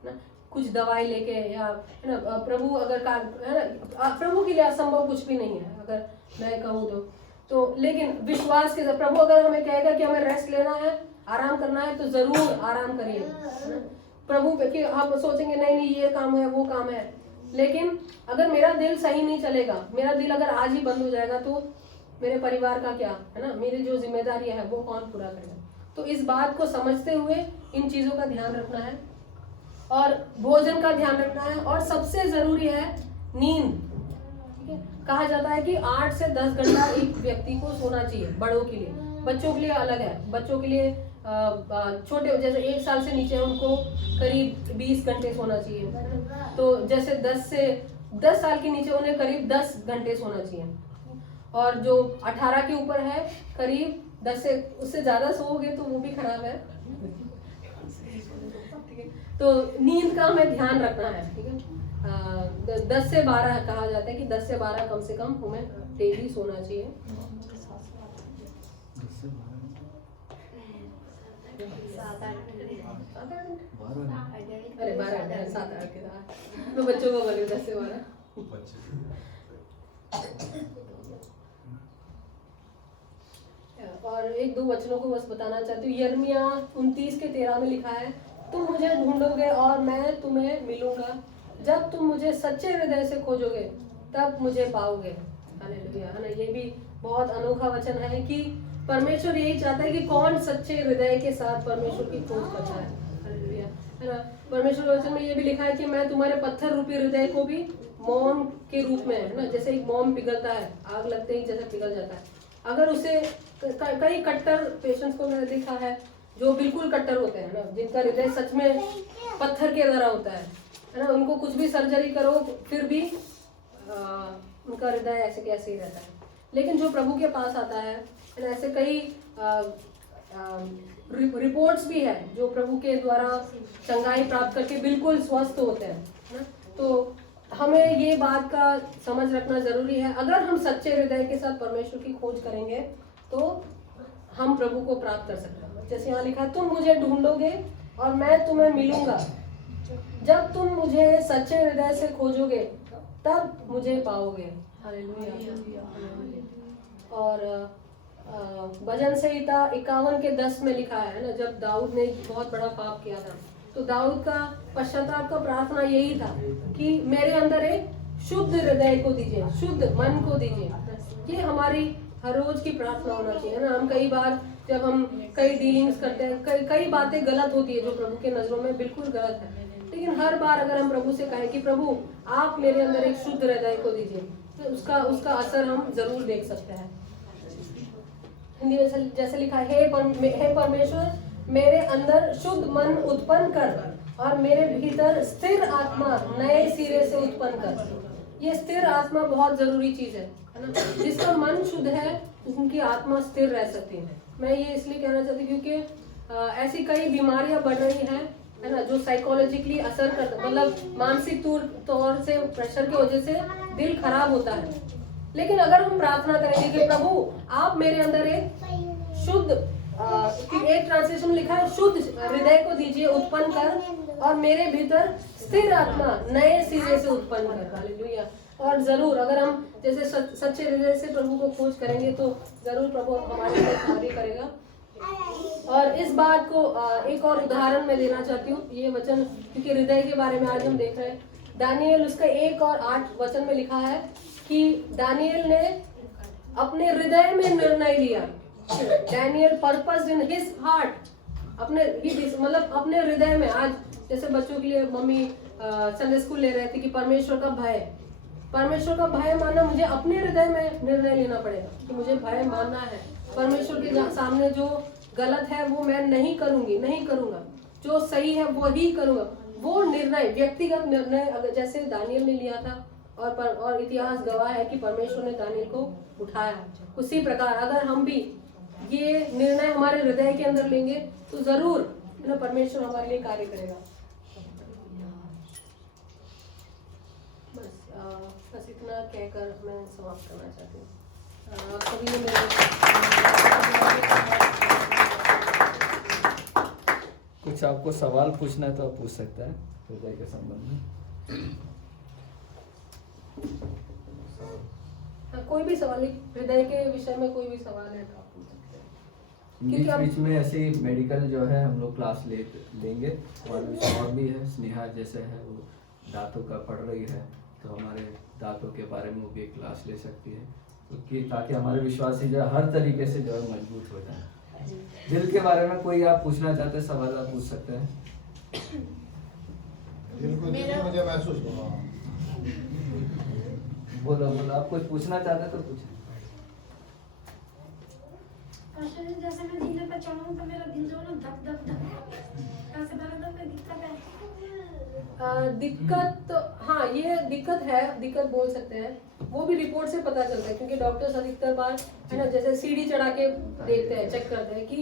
ना, कुछ दवाई लेके, या है ना प्रभु अगर है ना, प्रभु के लिए असंभव कुछ भी नहीं है अगर मैं कहूँ तो लेकिन विश्वास के साथ प्रभु अगर हमें कहेगा कि हमें रेस्ट लेना है, आराम करना है, तो जरूर आराम करिए, है ना। प्रभु कि हम सोचेंगे नहीं ये काम है, वो काम है, लेकिन अगर मेरा दिल सही नहीं चलेगा, मेरा दिल अगर आज ही बंद हो जाएगा, तो मेरे परिवार का क्या, है ना, मेरी जो जिम्मेदारी है वो कौन पूरा करेगा। तो इस बात को समझते हुए इन चीजों का ध्यान रखना है और भोजन का ध्यान रखना है, और सबसे जरूरी है नींद। ठीक है, कहा जाता है कि 8 से 10 घंटा एक व्यक्ति को सोना चाहिए, बड़ों के लिए। बच्चों के लिए अलग है, बच्चों के लिए छोटे जैसे 1 साल से नीचे उनको करीब 20 घंटे सोना चाहिए। तो जैसे 10 साल के नीचे उन्हें करीब 10 घंटे सोना चाहिए, और जो 18 के ऊपर है करीब 10 से, उससे ज्यादा सोओगे तो वो भी खराब है। तो नींद का हमें ध्यान रखना है। ठीक है, 10 से 12 कहा जाता है कि 10 से 12 कम से कम हमें डेली सोना चाहिए। में? 7-8 घंटे। अरे 12 घंटे, 7-8 के बाद मैं बच्चों को बोली 10 से 12। और 1-2 वचनों को बस बताना चाहती हूँ। यिर्मयाह 29:13 में लिखा है, तुम मुझे ढूंढोगे और मैं तुम्हें मिलूंगा, जब तुम मुझे सच्चे हृदय से खोजोगे तब मुझे पाओगे। हालेलुया, है ना। ये भी बहुत अनोखा वचन है कि परमेश्वर यही चाहता है कि कौन सच्चे हृदय के साथ परमेश्वर की खोज करता है। हालेलुया, है ना। परमेश्वर के वचन में ये भी लिखा है कि मैं तुम्हारे पत्थर रूपी हृदय को भी मोम के रूप में, है ना, जैसे एक मोम पिघलता है, आग लगते ही जैसे पिघल जाता है, अगर उसे कई कट्टर पेशेंट्स को मैंने देखा है जो बिल्कुल कट्टर होते हैं ना, जिनका हृदय सच में पत्थर के तरह होता है ना, उनको कुछ भी सर्जरी करो फिर भी उनका हृदय ऐसे कैसे ही रहता है। लेकिन जो प्रभु के पास आता है, ऐसे कई रिपोर्ट्स भी है जो प्रभु के द्वारा चंगाई प्राप्त करके बिल्कुल स्वस्थ होते हैं ना। तो हमें ये बात का समझ रखना जरूरी है, अगर हम सच्चे हृदय के साथ परमेश्वर की खोज करेंगे तो हम प्रभु को प्राप्त कर सकते हैं। जैसे यहाँ लिखा है, तुम मुझे ढूंढोगे और मैं तुम्हें मिलूंगा, जब तुम मुझे सच्चे हृदय से खोजोगे तब मुझे पाओगे। हालेलुया। और भजन संहिता 51:10 में लिखा है ना, जब दाऊद ने बहुत बड़ा पाप किया था तो दाऊद का पश्चाताप का प्रार्थना यही था कि मेरे अंदर एक शुद्ध हृदय को दीजिए, शुद्ध मन को दीजिए। ये हमारी हर रोज की प्रार्थना होना चाहिए ना। हम कई बार जब हम कई डीलिंग्स करते हैं, कई बातें गलत होती है जो प्रभु के नजरों में बिल्कुल गलत है, लेकिन हर बार अगर हम प्रभु से कहें कि प्रभु आप मेरे अंदर एक शुद्ध हृदय को दीजिए, तो उसका असर हम जरूर देख सकते हैं। हिंदी में जैसे लिखा है, हे परमेश्वर मेरे अंदर शुद्ध मन उत्पन्न कर और मेरे भीतर स्थिर आत्मा नए सिरे से उत्पन्न कर। ये स्थिर आत्मा बहुत जरूरी चीज है ना। जिसका मन शुद्ध है उनकी आत्मा स्थिर रह सकती है। मैं ये इसलिए कहना चाहती हूँ क्योंकि ऐसी कई बीमारियां बढ़ रही हैं, है ना, जो साइकोलॉजिकली असर करता, मतलब मानसिक तौर से प्रेशर की वजह से दिल खराब होता है। लेकिन अगर हम प्रार्थना करेंगे कि प्रभु आप मेरे अंदर एक शुद्ध, एक ट्रांसलेशन में लिखा है शुद्ध हृदय को दीजिए उत्पन्न कर और मेरे भीतर स्थिर आत्मा नए सिरे से उत्पन्न कर। हालेलुया। और जरूर अगर हम जैसे सच्चे हृदय से प्रभु को खोज करेंगे तो जरूर प्रभु हमारे लिए कार्य करेगा। और इस बात को एक और उदाहरण मैं देना चाहती हूँ, ये वचन क्योंकि हृदय के बारे में आज हम देख रहे हैं। दानियल उसका 1 और 8 वचन में लिखा है कि दानियल ने अपने हृदय में निर्णय लिया। Daniel purpose in his heart, मतलब अपने हृदय में। आज जैसे बच्चों के लिए मम्मी संडे स्कूल ले रहे थे कि परमेश्वर का भय मानना, मुझे अपने हृदय में निर्णय लेना पड़ेगा कि मुझे भय मानना है। परमेश्वर के सामने जो गलत है वो मैं नहीं करूंगा, जो सही है वो ही करूंगा। वो निर्णय, व्यक्तिगत निर्णय अगर जैसे दानियल ने लिया था और इतिहास गवाह है कि परमेश्वर ने दानियल को उठाया, उसी प्रकार अगर हम भी ये निर्णय हमारे हृदय के अंदर लेंगे तो जरूर ना परमेश्वर हमारे लिए कार्य करेगा। बस इतना कहकर मैं समाप्त करना चाहती हूँ। सभी ने कुछ आपको सवाल पूछना है तो आप पूछ सकते हैं हृदय के संबंध में। कोई भी सवाल, हृदय के विषय में कोई भी सवाल है तो आप पूछ सकते हैं। बीच में ऐसे मेडिकल जो है हम लोग क्लास लेंगे और भी है, स्नेहा जैसे है वो दांतों का पढ़ रही है तो हमारे दांतों के बारे में वो भी एक क्लास ले सकती है, क्योंकि ताकि हमारे विश्वासी जो हर तरीके से जो है मजबूत हो जाए। दिल के बारे में कोई आप पूछना चाहते हैं सवाल आप पूछ सकते हैं। मुझे महसूस हुआ, बोलो आप कुछ पूछना चाहते हैं तो पूछें। जैसे मैं जीने पे चढ़ूं तो मेरा दिल जो है ना धक धक ऐसे बना, कोई दिक्कत है? दिक्कत, हाँ ये दिक्कत है, दिक्कत बोल सकते हैं। वो भी रिपोर्ट से पता चलता है क्योंकि डॉक्टर्स अधिकतर बार है ना जैसे सीढ़ी चढ़ा के देखते हैं, चेक करते हैं कि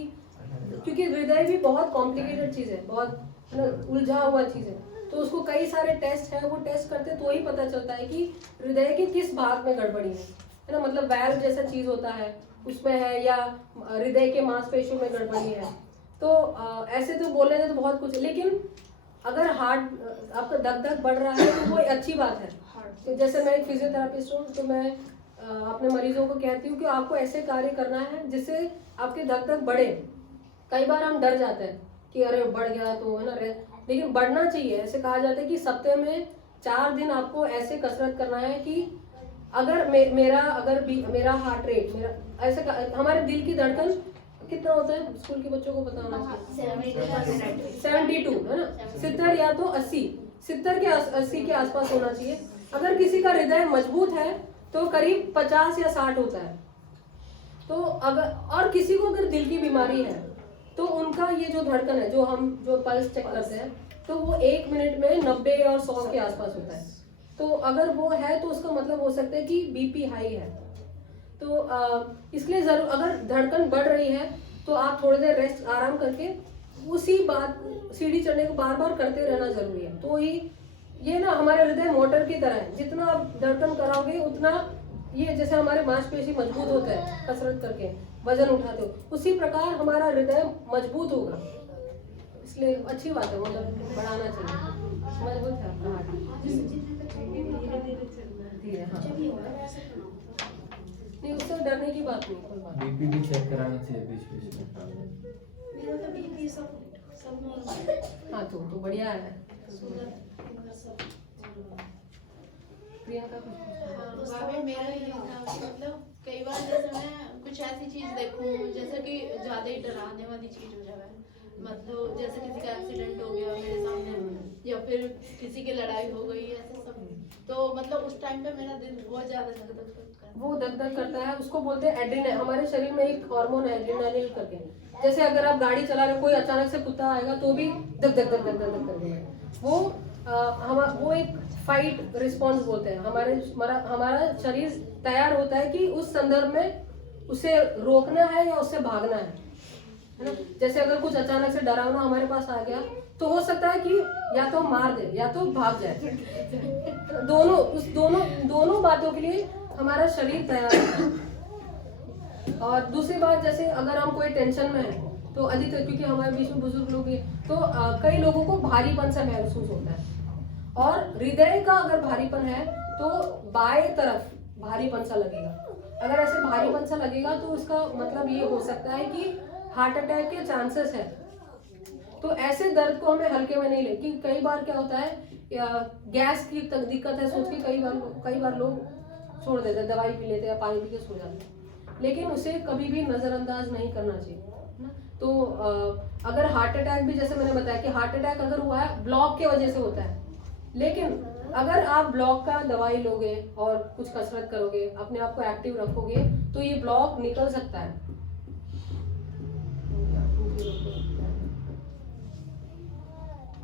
क्योंकि हृदय भी बहुत कॉम्प्लिकेटेड चीज है, बहुत है ना उलझा हुआ चीज है, तो उसको कई सारे टेस्ट है, वो टेस्ट करते तो ही पता चलता है कि हृदय के किस भाग में गड़बड़ी है ना, मतलब वैल्व जैसा चीज होता है उसमें है या हृदय के मांसपेशियों में गड़बड़ी है तो ऐसे तो बोल रहे थे तो बहुत कुछ, लेकिन अगर हार्ट आपका दग दग बढ़ रहा है तो वो एक अच्छी बात है। तो जैसे मैं एक फिजियोथेरापिस्ट हूँ, तो मैं अपने मरीजों को कहती हूँ कि आपको ऐसे कार्य करना है जिससे आपके दग दग बढ़े। कई बार हम डर जाते हैं कि अरे बढ़ गया तो है ना, लेकिन बढ़ना चाहिए। ऐसे कहा जाता है कि सप्ताह में 4 दिन आपको ऐसे कसरत करना है कि अगर मेरा हार्ट रेट, मेरा ऐसे हमारे दिल की धड़कन कितना होता है, स्कूल के बच्चों को पता होना चाहिए, 72 है ना, 70 या तो 80, 70 के 80 के आसपास होना चाहिए। अगर किसी का हृदय मजबूत है तो करीब 50 या 60 होता है। तो अगर और किसी को अगर दिल की बीमारी है तो उनका ये जो धड़कन है, जो पल्स चेक करते हैं, तो वो 1 मिनट में 90 और 100 के आसपास होता है। तो अगर वो है तो उसका मतलब हो सकता है कि बीपी हाई है। तो इसलिए जरूर अगर धड़कन बढ़ रही है तो आप थोड़ी देर रेस्ट, आराम करके उसी बात सीढ़ी चढ़ने को बार बार करते रहना जरूरी है। तो ये ना हमारे हृदय मोटर की तरह है, जितना आप धड़कन कराओगे उतना ये, जैसे हमारे मांसपेशी मजबूत होता है कसरत करके, वजन उठाते हो, उसी प्रकार हमारा हृदय मजबूत होगा। इसलिए अच्छी बात है, मतलब बढ़ाना चाहिए, मजबूत है आपका हार्ट। धीरे, हाँ, नहीं उससे डरने की बात नहीं, कोई बात नहीं। बीपी भी चेक कराना चाहिए बीच बीच में। मेरा तो बीपी सब नॉर्मल। हाँ तो बढ़िया है। प्रियंका कुछ भाभी मेरा ये था कि मतलब कई बार जैसे मैं कुछ ऐसी चीज देखूं जैसे कि ज्यादा ही डराने वाली चीज हो जाए, मतलब जैसे किसी का एक्सीडेंट हो गया मेरे सामने या फिर किसी की लड़ाई हो गई ऐसे सब, तो मतलब उस टाइम पे मेरा दिल बहुत ज्यादा धक धक करता है। वो दग दग करता है, उसको बोलते हैं एड्रेनलिन। हमारे शरीर में एक हार्मोन है एड्रेनलिन करके। जैसे अगर आप गाड़ी चला रहे हो, कोई अचानक से कुत्ता आएगा तो भी दग दग दग दग दग करके, वो एक फाइट रिस्पॉन्स बोलते हैं। हमारा शरीर तैयार होता है कि उस संदर्भ में उसे रोकना है या उससे भागना है ना। जैसे अगर कुछ अचानक से डरावना हमारे पास आ गया तो हो सकता है कि या तो मार दे या तो भाग जाए। दोनों बातों के लिए हमारा शरीर तैयार है। और दूसरी बात, जैसे अगर हम कोई टेंशन में है तो अधिकतर, क्योंकि हमारे बीच में बुजुर्ग लोग हैं, तो कई लोगों को भारीपन सा महसूस होता है। और हृदय का अगर भारीपन है तो बाएं तरफ भारीपन सा लगेगा। अगर ऐसे भारीपन सा लगेगा तो उसका मतलब ये हो सकता है कि हार्ट अटैक के चांसेस है। तो ऐसे दर्द को हमें हल्के में नहीं ले, क्योंकि कई बार क्या होता है, गैस की दिक्कत है सोच के कई बार लोग छोड़ देते हैं, दवाई पी लेते हैं या पानी पी के सो जाते हैं। लेकिन उसे कभी भी नजरअंदाज नहीं करना चाहिए ना। तो अगर हार्ट अटैक भी, जैसे मैंने बताया कि हार्ट अटैक अगर हुआ है ब्लॉक के वजह से होता है, लेकिन अगर आप ब्लॉक का दवाई लोगे और कुछ कसरत करोगे, अपने आप को एक्टिव रखोगे, तो ये ब्लॉक निकल सकता है।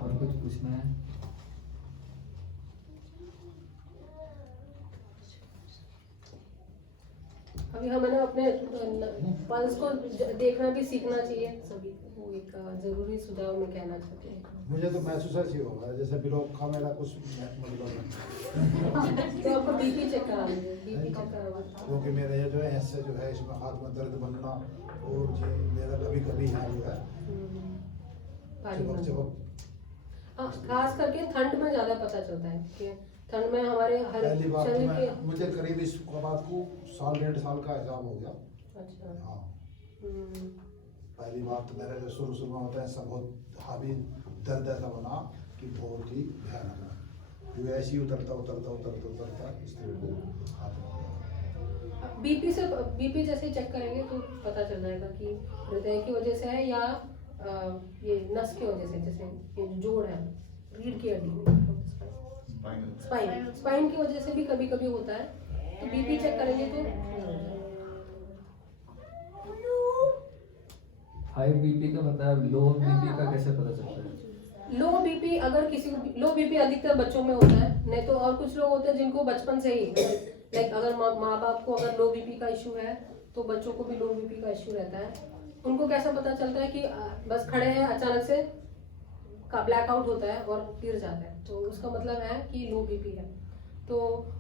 और कुछ पूछना है? अभी हमें अपने पल्स को देखना भी सीखना चाहिए सभी को, वो एक जरूरी सुझाव में कहना चाहते हैं। मुझे तो महसूस ऐसी होगा जैसे ब्लॉक का मेरा कुछ मतलब नहीं। तो आपको बीपी चेक करा लीजिए, बीपी चेक करा। क्योंकि मेरा ये जो है ऐसे जो है इसमें हाथ में दर्द बनना और जो मेरा कभी कभी यहाँ जो है चिपक खास करके ठंड में ज्यादा पता चलता है कि ठंड में हमारे हर पहली बार शरीर के। मुझे करीब इस बात को 1.5 साल का हिसाब हो गया। अच्छा। हाँ पहली बार तो मेरा जो शुरू में होता है सब बहुत हावी दर्द ऐसा बना कि बहुत ही भयानक है, जो ऐसे ही उतरता इस तरह को हाथ में। बीपी जैसे चेक करेंगे तो पता चल जाएगा कि हृदय की वजह से है या ये नस की वजह से, जैसे ये जोड़ है रीढ़ की हड्डी, स्पाइन की वजह से भी कभी कभी होता है। तो बीपी चेक करेंगे तो हाई बीपी का बताया, लो बीपी का कैसे पता चलता है? लो बीपी, अगर किसी को लो बीपी अधिकतर बच्चों में होता है, नहीं तो और कुछ लोग होते हैं जिनको बचपन से ही, लाइक अगर माँ बाप को अगर लो बीपी का इशू है तो बच्चों को भी लो बीपी का इशू रहता है। उनको कैसा पता चलता है कि बस खड़े हैं, अचानक से का ब्लैकआउट होता है और गिर जाता है, तो उसका मतलब है कि लो बीपी है। तो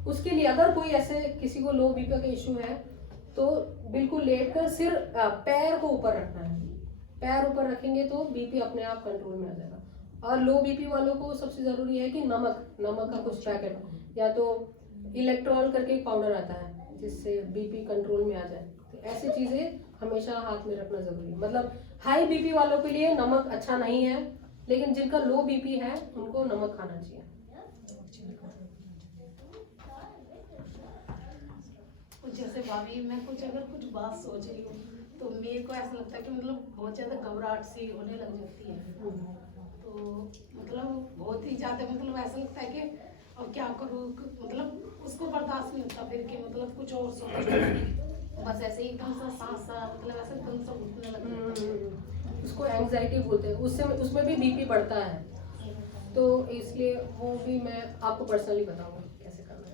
उसके लिए अगर कोई ऐसे किसी को लो बीपी का इशू है तो बिल्कुल लेट कर सिर पैर को ऊपर रखना है, पैर ऊपर रखेंगे तो बीपी अपने आप कंट्रोल में आ जाएगा। और लो बीपी वालों को सबसे ज़रूरी है कि नमक का कुछ पैकेट या तो इलेक्ट्रॉल करके एक पाउडर आता है जिससे बीपी कंट्रोल में आ जाए। तो ऐसी चीज़ें हमेशा हाथ में रखना ज़रूरी है। मतलब हाई बीपी वालों के लिए नमक अच्छा नहीं है, लेकिन जिनका लो बीपी है उनको नमक खाना चाहिए। जैसे भाभी मैं कुछ बात सोच रही हूँ तो मेरे को ऐसा लगता है कि मतलब बहुत ज़्यादा घबराहट सी होने लग जाती है। तो मतलब बहुत ही ज़्यादा मतलब ऐसा लगता है कि अब क्या करूँ, मतलब उसको बर्दाश्त नहीं होता फिर कि मतलब कुछ और सोच बस ऐसे ही एकदम सा सांस सा मतलब ऐसे एकदम सा घुटने लग जाता है। उसको एंग्जाइटी बोलते हैं। उसमें भी बीपी बढ़ता है, तो इसलिए वो भी मैं आपको पर्सनली बताऊंगी कैसे करना है।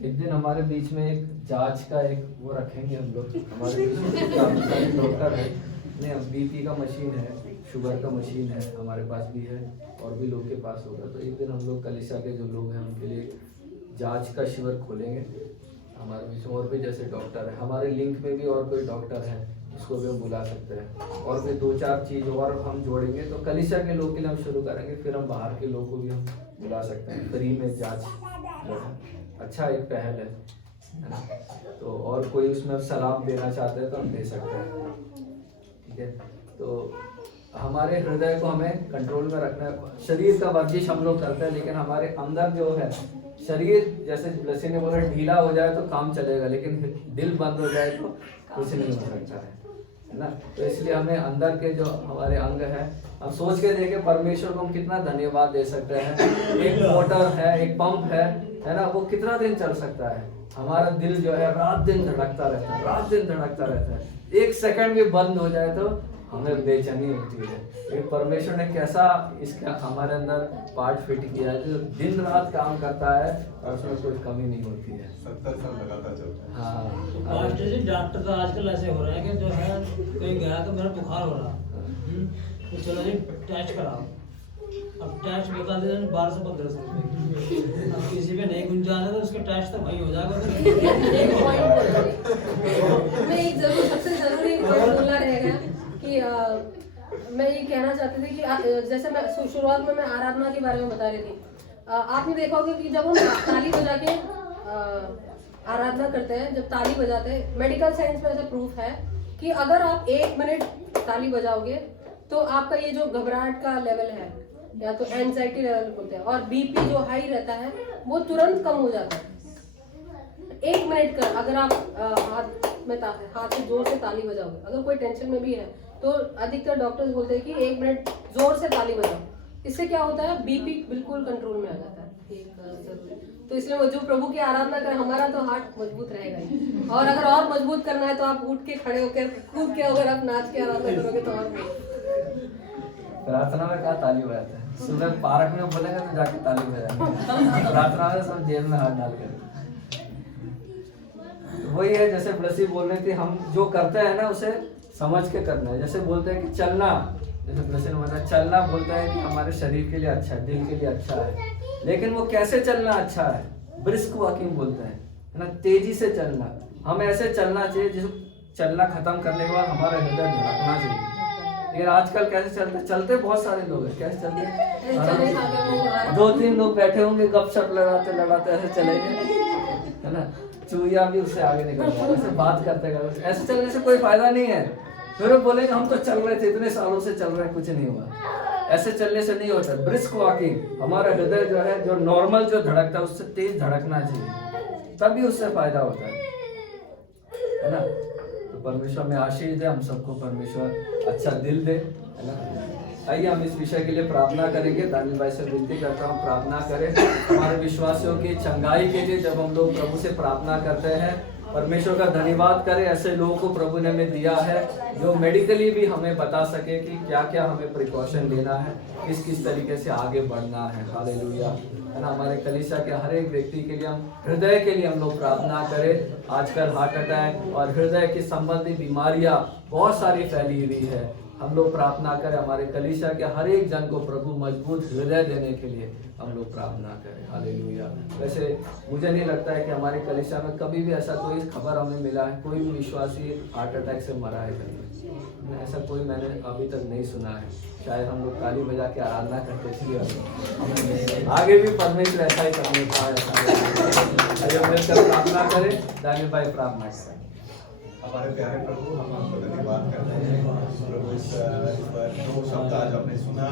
एक दिन हमारे बीच में एक जांच का एक वो रखेंगे हम लोग। हमारे बीच में काफी सारे डॉक्टर हैं, नहीं अब बीपी का मशीन है, शुगर का मशीन है, हमारे पास भी है और भी लोग के पास होगा। तो एक दिन हम लोग कलिशा के जो लोग हैं उनके लिए जांच का शिविर खोलेंगे। हमारे बीच में और भी जैसे डॉक्टर है, हमारे लिंक में भी और कोई डॉक्टर है उसको भी हम बुला सकते हैं, और भी 2-4 चीज़ और हम जोड़ेंगे। तो कलिशा के लोग के लिए हम शुरू करेंगे, फिर हम बाहर के लोगों को भी हम बुला सकते हैं। फ्री में जांच जो है अच्छा एक पहल है ना। तो और कोई उसमें सलाह देना चाहते हैं तो हम दे सकते हैं, ठीक है। तो हमारे हृदय को हमें कंट्रोल में रखना है। शरीर का वर्जिश हम लोग करते हैं, लेकिन हमारे अंदर जो है शरीर, जैसे ब्लेसी ने बोला, ढीला हो जाए तो काम चलेगा, लेकिन दिल बंद हो जाए तो कुछ नहीं हो सकता है ना। तो इसलिए हमें अंदर के जो हमारे अंग है, हम सोच के देखें परमेश्वर को हम कितना धन्यवाद दे सकते हैं। एक मोटर है, एक पंप है ना, वो कितना दिन चल सकता है। हमारा दिल जो है रात दिन धड़कता रहता है, रात दिन धड़कता रहता है। 1 सेकंड भी बंद हो जाए तो हमें बेचैनी होती है। ये परमेश्वर ने कैसा इसका हमारे अंदर पार्ट फिट किया है जो दिन रात काम करता है और उसमें कोई कमी नहीं होती है। 70 साल लगातार चलता है। हाँ, मास्टर जी डॉक्टर तो आजकल ऐसे हो रहे हैं कि जो है कहीं गया तो मेरा बुखार हो रहा, तो चलो जी टेस्ट कराओ। अब टेस्ट बता दे 1200-1500 रुपये। अब किसी पे नहीं गुंजाइश है तो उसका टेस्ट तो वही हो जाएगा। एक पॉइंट मैं एक सबसे जरूरी पॉइंट बोलना रहेगा कि मैं ये कहना चाहती थी कि जैसे मैं शुरुआत में मैं आराधना के बारे में बता रही थी। आपने देखा होगा कि जब हम ताली बजा के आराधना करते हैं, जब ताली बजाते हैं, मेडिकल साइंस में ऐसा प्रूफ है कि अगर आप 1 मिनट ताली बजाओगे तो आपका ये जो घबराहट का लेवल है या तो एंजाइटी लेवल बोलते हैं और बीपी जो हाई रहता है वो तुरंत कम हो जाता है। 1 मिनट का अगर आप हाथ से जोर से ताली बजाओगे, अगर कोई टेंशन में भी है तो अधिकतर डॉक्टर्स बोलते हैं कि 1 मिनट जोर से ताली बजाओ। इससे क्या होता है, बीपी बिल्कुल कंट्रोल में आ जाता है। तो इसलिए वो जो प्रभु की आराधना करें, हमारा तो हार्ट मजबूत रहेगा ही। और अगर और मजबूत करना है तो आप उठ के खड़े होकर कूद के अगर आप नाच के आराधना करोगे तो और प्रार्थना में कहा ताली बजाते हैं, सुबह पार्क में बोलेगा तो जाके ताली बजाएंगे। प्रार्थना में सब जेब में हाथ डाल कर। वही है जैसे ब्लसी बोल रहे थे, हम जो करते हैं ना उसे समझ के करना है। जैसे बोलते हैं कि चलना, जैसे ब्लसी ने बताया चलना, बोलता है कि हमारे शरीर के लिए अच्छा है, दिल के लिए अच्छा है, लेकिन वो कैसे चलना अच्छा है, ब्रिस्क वॉकिंग बोलते हैं, है ना, तेजी से चलना। हम ऐसे चलना चाहिए जिस चलना खत्म करने के बाद हमारा हृदय धड़कना चाहिए। लेकिन आजकल कैसे चलते बहुत सारे लोग हैं, कैसे चलते हैं, 2-3 लोग बैठे होंगे गपशप लड़ाते ऐसे चलेंगे, है ना, चूहिया भी उससे आगे निकल जाए, ऐसे बात करते करते। ऐसे चलने से कोई फायदा नहीं है। फिर वो बोलेंगे हम तो चल रहे थे, इतने सालों से चल रहे, कुछ नहीं हुआ। ऐसे चलने से नहीं होता। ब्रिस्क वॉकिंग, हमारा हृदय जो है जो नॉर्मल जो धड़कता है उससे तेज धड़कना चाहिए, तभी उससे फायदा होता है ना। तो परमेश्वर में आशीष दे, हम सबको परमेश्वर अच्छा दिल दे, है ना। आइए हम इस विषय के लिए प्रार्थना करेंगे। दानियल भाई से विनती करता हूँ प्रार्थना करें हमारे विश्वासियों की चंगाई के लिए। जब हम लोग प्रभु से प्रार्थना करते हैं, परमेश्वर का धन्यवाद करें, ऐसे लोगों को प्रभु ने हमें दिया है जो मेडिकली भी हमें बता सके कि क्या क्या हमें प्रिकॉशन लेना है, किस किस तरीके से आगे बढ़ना है। हालेलुया, है ना। हमारे कलीसिया के हर एक व्यक्ति के लिए, हम हृदय के लिए हम लोग प्रार्थना करें। आजकल हार्ट अटैक और हृदय की संबंधी बीमारियां बहुत सारी फैली हुई है। हम लोग प्रार्थना करें हमारे कलीसिया के हर एक जन को प्रभु मजबूत हृदय देने के लिए हम लोग प्रार्थना करें। हालेलुया। वैसे मुझे नहीं लगता है कि हमारे कलीसिया में कभी भी ऐसा कोई खबर हमें मिला है कोई भी विश्वासी हार्ट अटैक से मरा है करके, ऐसा कोई मैंने अभी तक नहीं सुना है। शायद हम लोग ताली बजा के आराधना करते थे, आगे भी परमेश्वर ऐसा ही करने का है। मिलकर प्रार्थना करें। दानियल भाई प्रार्थना करें। हमारे प्यारे प्रभु, हम आपको धन्यवाद करते हैं प्रभु इस पर जो शब्द आज हमने सुना